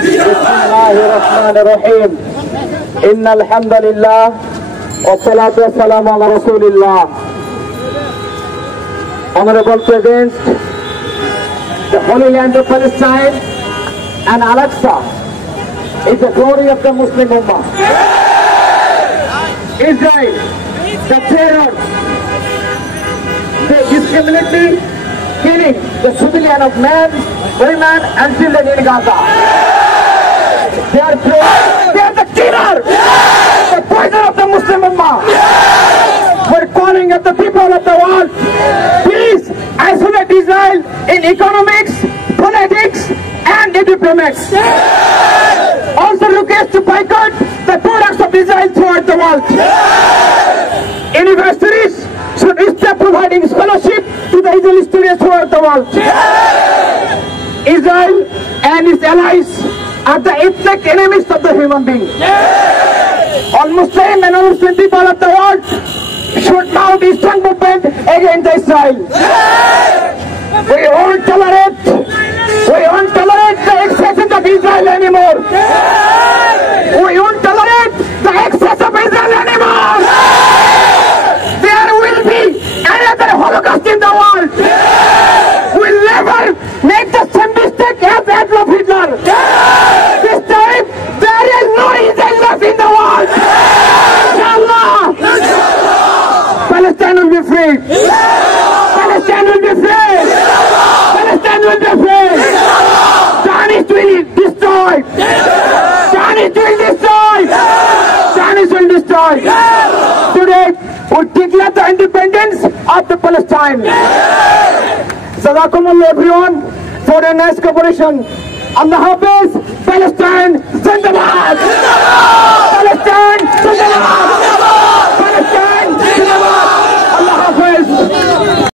Bismillahirrahmanirrahim. Innal hamdalillah wassalatu wassalamu ala rasulillah. Honorable President, the Holy Land of Palestine and Al-Aqsa is the glory of the Muslim Ummah. Israel, the terror, the discriminatory killing the civilian of men, women and children in Gaza. They are the killer, the poison of the Muslim Ummah. We're calling at the people of the world, please isolate Israel in economics, politics and diplomats. Also request to boycott the products of Israel throughout the world. Universities should stop providing scholarship to the Israeli students throughout the world. Israel and its allies are the ethnic enemies of the human being. All Muslim and non-Muslim people of the world should mount a strong movement against Israel. We won't tolerate the excesses of Israel anymore. We won't tolerate the excess of Israel anymore. There will be another Holocaust in the world. We'll never make the same mistake as Adolf Hitler. This time, there is no Israel left in the world. Inshallah. Palestine will be free. Palestine will be free. Palestine will be free. Zionist will be destroyed. Zionist will destroy. Zionist will destroy. Today, we declare the independence of the Palestine. Jazakumullah everyone for a nice cooperation. Allah Hafiz, Palestine, Zindabad! Palestine, Zindabad!